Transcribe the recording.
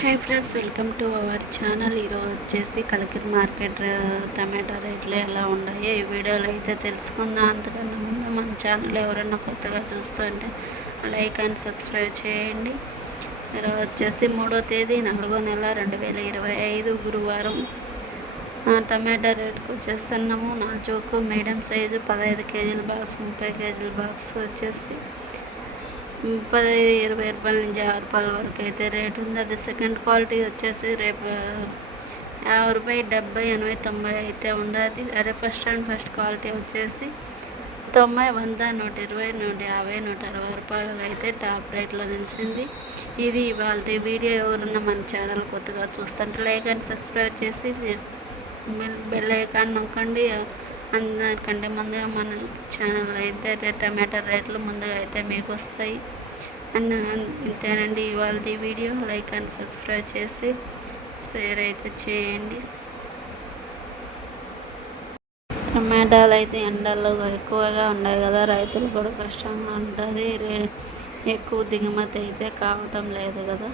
Hi friends welcome to our channel ఈరోజు వచ్చేసి Kalakiri market టమాటా రేట్లు ఎలా ఉన్నాయో? ఈ వీడియోలో అయితే తెలుసుకుందాం. అంతకన్నా ముందు మన ఛానల్ ఎవరైనా కొత్తగా చూస్తుంటే లైక్ అండ్ సబ్స్క్రైబ్ చేయండి. ఈరోజు వచ్చేసి మూడో తేదీ నాలుగో నెల రెండు వేల ఇరవై ఐదు గురువారం. టమాటా రేటుకు వచ్చేస్తున్నాము. నాచోకు మీడియం సైజు పదహైదు కేజీల బాక్స్ ముప్పై కేజీల బాక్స్ వచ్చేసి ముప్పై ఇరవై రూపాయల నుంచి యాభై రూపాయల వరకు అయితే రేట్ ఉంది. అది సెకండ్ క్వాలిటీ వచ్చేసి రేపు యాభై రూపాయి డెబ్బై ఎనభై తొంభై అయితే ఉండదు. అదే ఫస్ట్ అండ్ ఫస్ట్ క్వాలిటీ వచ్చేసి తొంభై వంద నూట ఇరవై నూట యాభై నూట అరవై రూపాయలు అయితే టాప్ రేట్లో నిలిచింది. ఇది ఇవాళ వీడియో ఎవరున్నా మన ఛానల్ కొత్తగా చూస్తుంటే లైక్ అండ్ సబ్స్క్రైబ్ చేసి బెల్ బెల్ ఐకాన్ నొక్కండి. అందరికంటే ముందుగా మన ఛానల్ అయితే రే- టమాటా రేట్లు ముందుగా అయితే మీకు వస్తాయి. అండ్ ఇంతేనండి ఇవాళ వీడియో. లైక్ అండ్ సబ్స్క్రైబ్ చేసి షేర్ అయితే చేయండి. టమాటాలు అయితే ఎండల్లో ఎక్కువగా ఉన్నాయి కదా రైతులు కూడా కష్టంగా ఉంటుంది. ఎక్కువ దిగుమతి అయితే కావటం లేదు కదా.